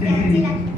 Càng.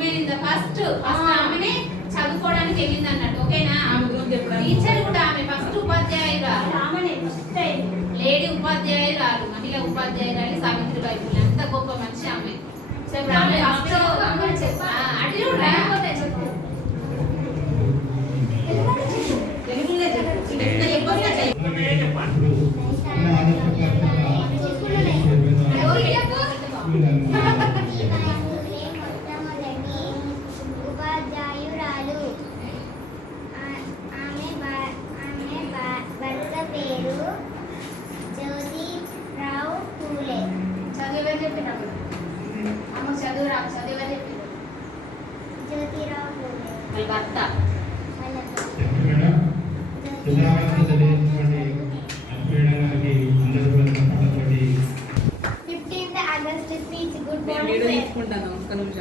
First first ఆమెనే చదువుకోవడానికి వెళ్ళింది అన్నట్టు ఓకేనా టీచర్ కూడా ఆమె ఫస్ట్ ఉపాధ్యాయురాలు. లేడీ ఉపాధ్యాయురాలు మహిళా ఉపాధ్యాయురాలు సావిత్రిబాయి పూలే అంత గొప్ప మనిషి ఆమె. ఫస్ట్ అటు చూడరా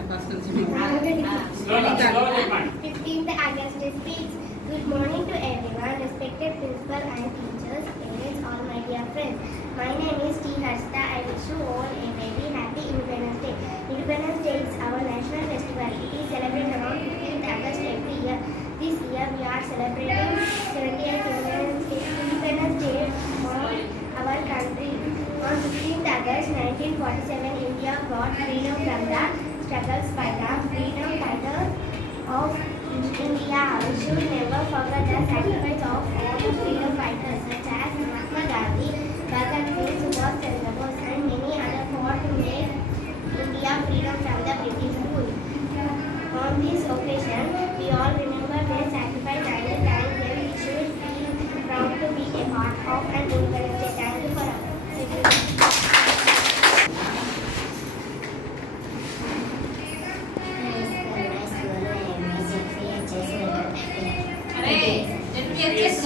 ఫస్ట్ నుంచి Fifteenth August speech. Good morning to everyone, respected principal and teachers, parents, all my dear friends. My name is T. Harshita. I wish you all a very happy Independence Day. Independence Day 1947, India got freedom from the struggles by the freedom fighters of India. We should never forget the sacrifice of all the freedom fighters such as Mahatma Gandhi, Bhagat Singh, Subhash Chandra Bose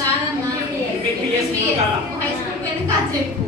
కాదమ్మా ZPS కాదా? High school పేరు కాదు చెప్పు